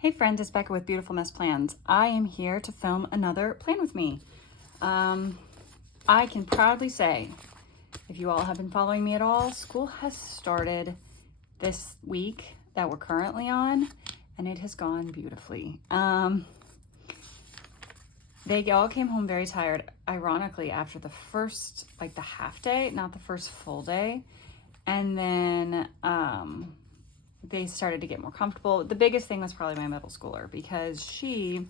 Hey friends, it's Becca with Beautiful Mess Plans. I am here to film another plan with me. I can proudly say, if you all have been following me at all, school has started this week that we're currently on, and it has gone beautifully. They all came home very tired, ironically, after the first, the half day, not the first full day. And then, they started to get more comfortable. The biggest thing was probably my middle schooler because she,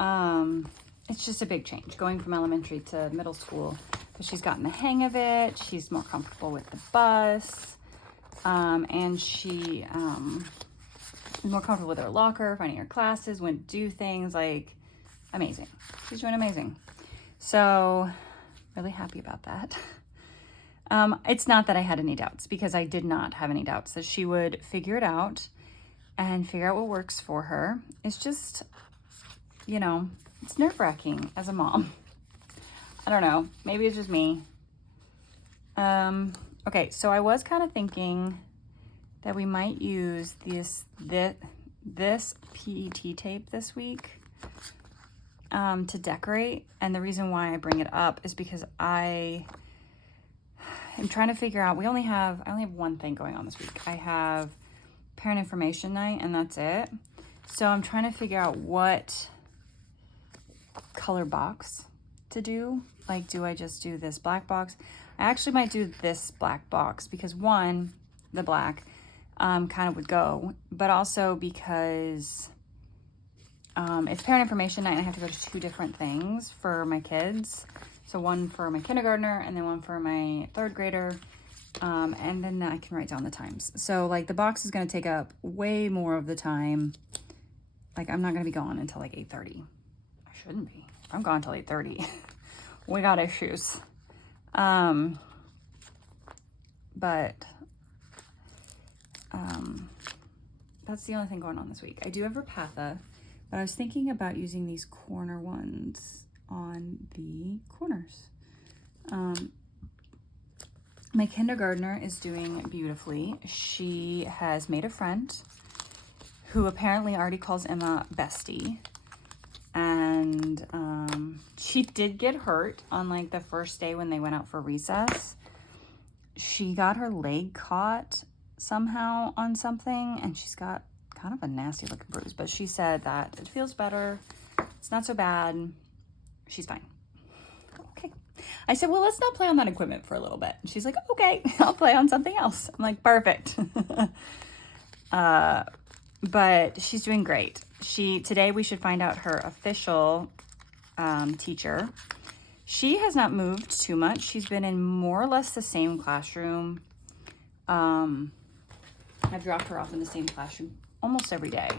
it's just a big change going from elementary to middle school, but she's gotten the hang of it. She's more comfortable with the bus, and she, more comfortable with her locker, finding her classes, went to do things amazing. She's doing amazing. So really happy about that. It's not that I had any doubts, because I did not have any doubts that she would figure it out and figure out what works for her. It's just, it's nerve-wracking as a mom. I don't know. Maybe it's just me. Okay, so I was kind of thinking that we might use this PET tape this week to decorate. And the reason why I bring it up is because I'm trying to figure out, I only have one thing going on this week. I have parent information night, and that's it. So I'm trying to figure out what color box to do. Do I just do this black box? I actually might do this black box because one, the black kind of would go, but also because it's parent information night and I have to go to two different things for my kids. So one for my kindergartner and then one for my third grader. And then I can write down the times. So the box is going to take up way more of the time. I'm not going to be gone until 8:30. I shouldn't be. If I'm gone until 8:30, we got issues. But that's the only thing going on this week. I do have Rapatha, but I was thinking about using these corner ones on the corners. My kindergartner is doing beautifully. She has made a friend who apparently already calls Emma bestie. And she did get hurt on the first day when they went out for recess. She got her leg caught somehow on something, and she's got kind of a nasty looking bruise, but she said that it feels better. It's not so bad. She's fine. Okay. I said, well, let's not play on that equipment for a little bit. And she's like, okay, I'll play on something else. I'm like, perfect. But she's doing great. Today we should find out her official teacher. She has not moved too much. She's been in more or less the same classroom. I've dropped her off in the same classroom almost every day.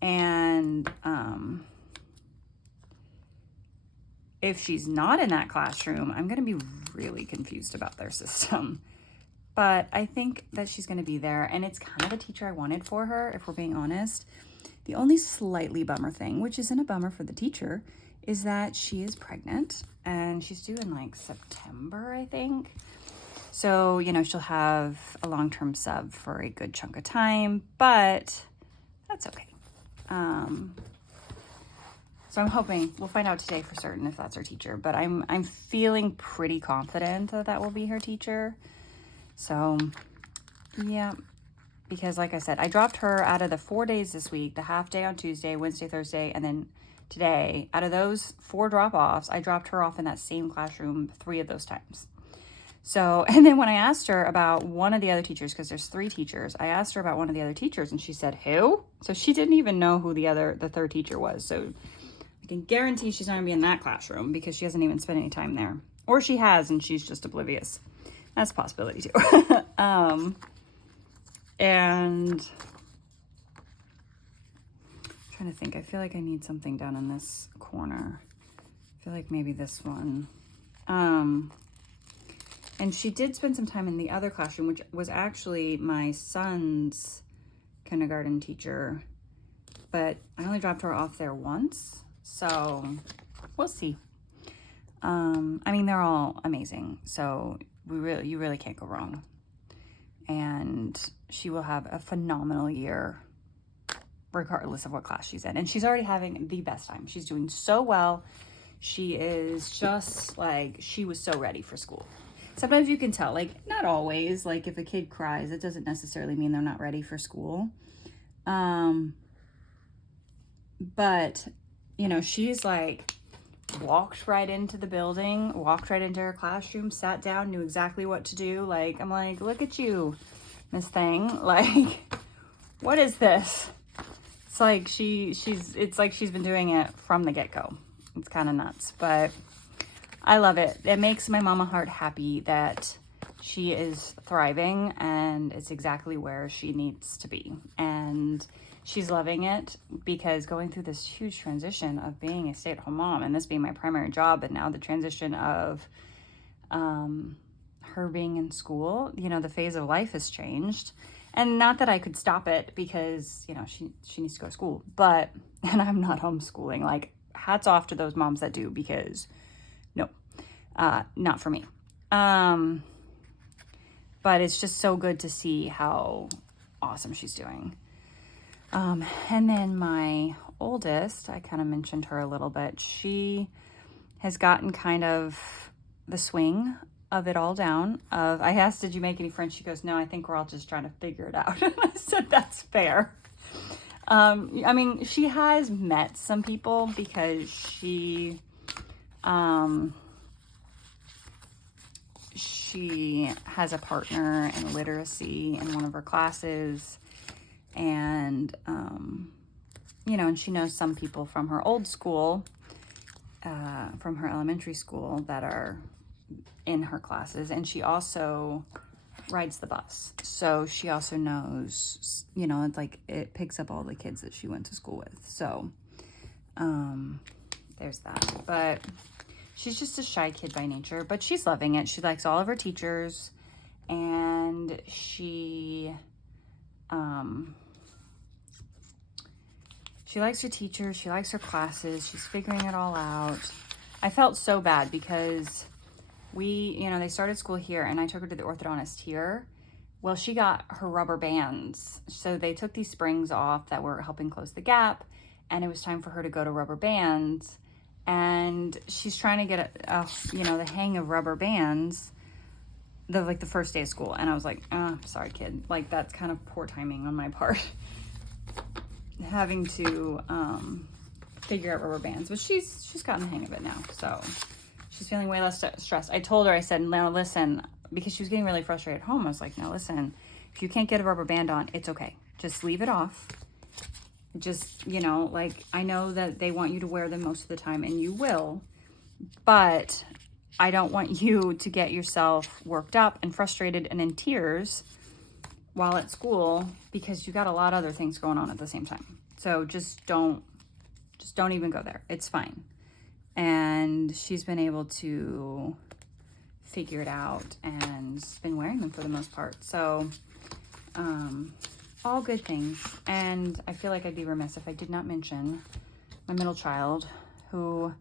And if she's not in that classroom, I'm going to be really confused about their system. But I think that she's going to be there, and it's kind of the teacher I wanted for her, if we're being honest. The only slightly bummer thing, which isn't a bummer for the teacher, is that she is pregnant, and she's due in September, I think. So, she'll have a long-term sub for a good chunk of time, but that's okay. So I'm hoping we'll find out today for certain if that's her teacher, but I'm feeling pretty confident that will be her teacher. So yeah, because like I said, I dropped her out of the 4 days this week, the half day on Tuesday, Wednesday, Thursday, and then today. Out of those 4 drop-offs, I dropped her off in that same classroom 3 of those times. So, and then when I asked her about one of the other teachers, because there's 3 teachers, I asked her about one of the other teachers, and she said, who? So she didn't even know who the third teacher was. So I can guarantee she's not going to be in that classroom because she hasn't even spent any time there. Or she has, and she's just oblivious. That's a possibility, too. And I'm trying to think. I feel like I need something down in this corner. I feel like maybe this one. And she did spend some time in the other classroom, which was actually my son's kindergarten teacher. But I only dropped her off there once. So we'll see. I mean, they're all amazing. So you really can't go wrong. And she will have a phenomenal year regardless of what class she's in. And she's already having the best time. She's doing so well. She is just like, she was so ready for school. Sometimes you can tell, like, not always, like if a kid cries, it doesn't necessarily mean they're not ready for school. But, you know, she's like walked right into the building, walked right into her classroom, sat down, knew exactly what to do. Like, I'm like, look at you, Miss Thing. Like, what is this? It's like it's like she's been doing it from the get-go. It's kind of nuts, but I love it. It makes my mama heart happy that she is thriving and it's exactly where she needs to be. And she's loving it, because going through this huge transition of being a stay-at-home mom and this being my primary job, and now the transition of her being in school, you know, the phase of life has changed. And not that I could stop it, because, you know, she needs to go to school, but, and I'm not homeschooling. Like, hats off to those moms that do, because no, not for me. But it's just so good to see how awesome she's doing. And then my oldest, I kind of mentioned her a little bit. She has gotten kind of the swing of it all down. I asked, did you make any friends? She goes, no, I think we're all just trying to figure it out. And I said, that's fair. I mean, she has met some people, because she has a partner in literacy in one of her classes, and you know, and she knows some people from her old school, from her elementary school, that are in her classes. And she also rides the bus, so she also knows, you know, it's like it picks up all the kids that she went to school with. So there's that. But she's just a shy kid by nature, but she's loving it. She likes all of her teachers, and she likes her teachers, she likes her classes, she's figuring it all out. I felt so bad, because they started school here, and I took her to the orthodontist here. Well, she got her rubber bands. So they took these springs off that were helping close the gap, and it was time for her to go to rubber bands. And she's trying to get the hang of rubber bands the first day of school. And I was like, sorry, kid. Like, that's kind of poor timing on my part. Having to figure out rubber bands. But she's gotten the hang of it now. So she's feeling way less stressed. I told her, I said, now listen, because she was getting really frustrated at home. I was like, now listen, if you can't get a rubber band on, it's okay. Just leave it off. Just, I know that they want you to wear them most of the time, and you will, but I don't want you to get yourself worked up and frustrated and in tears while at school, because you got a lot of other things going on at the same time. So just don't even go there. It's fine. And she's been able to figure it out and been wearing them for the most part. So, all good things. And I feel like I'd be remiss if I did not mention my middle child, who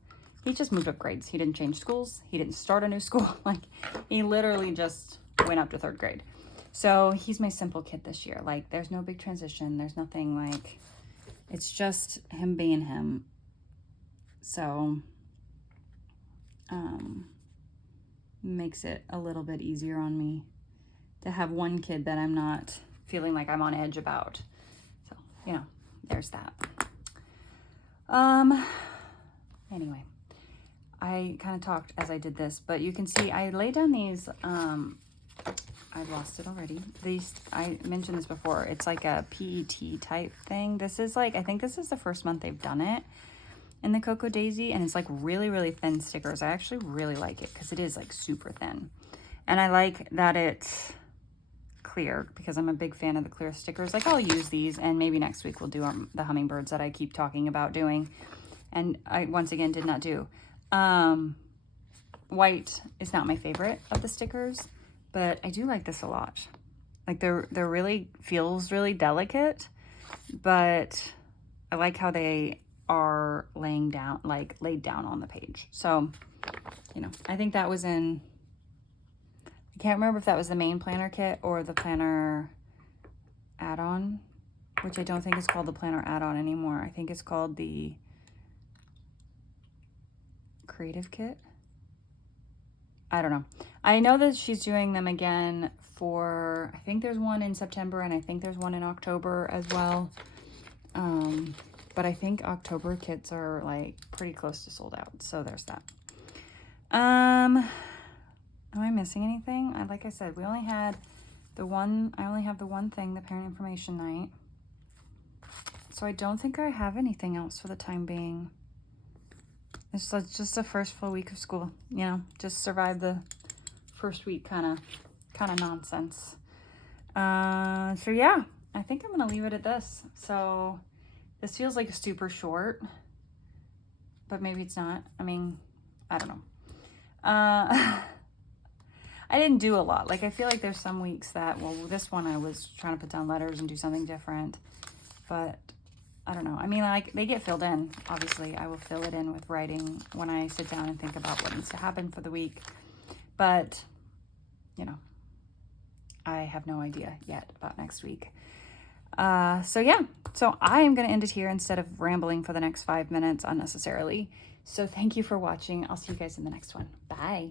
he just moved up grades. He didn't change schools. He didn't start a new school. Like, he literally just went up to 3rd grade. So he's my simple kid this year. Like, there's no big transition. There's nothing, like, it's just him being him. So, makes it a little bit easier on me to have one kid that I'm not feeling like I'm on edge about. So, there's that. Anyway, I kind of talked as I did this, but you can see I laid down these, I've lost it already. I mentioned this before. It's like a PET type thing. This is I think this is the first month they've done it in the Cocoa Daisy, and it's like really, really thin stickers. I actually really like it because it is like super thin. And I like that it's clear, because I'm a big fan of the clear stickers. Like, I'll use these, and maybe next week we'll do the hummingbirds that I keep talking about doing. And I, once again, did not do. White is not my favorite of the stickers, but I do like this a lot. Like, they're really, feels really delicate, but I like how they are laid down on the page. So, I think that was in, I can't remember if that was the main planner kit or the planner add-on. which I don't think is called the planner add-on anymore. I think it's called the creative kit. I don't know. I know that she's doing them again for, I think there's one in September and I think there's one in October as well. But I think October kits are like pretty close to sold out. So there's that. Am I missing anything? Like I said, we only had the one, I only have the one thing, the parent information night. So I don't think I have anything else for the time being. It's just the first full week of school, you know, just survive the first week kind of nonsense. So yeah, I think I'm gonna leave it at this. So this feels like super short, but maybe it's not. I mean, I don't know. I didn't do a lot. Like, I feel like there's some weeks that, well, this one I was trying to put down letters and do something different, but I don't know. I mean, like, they get filled in. Obviously, I will fill it in with writing when I sit down and think about what needs to happen for the week. But, you know, I have no idea yet about next week. So yeah, so I am going to end it here instead of rambling for the next 5 minutes unnecessarily. So thank you for watching. I'll see you guys in the next one. Bye.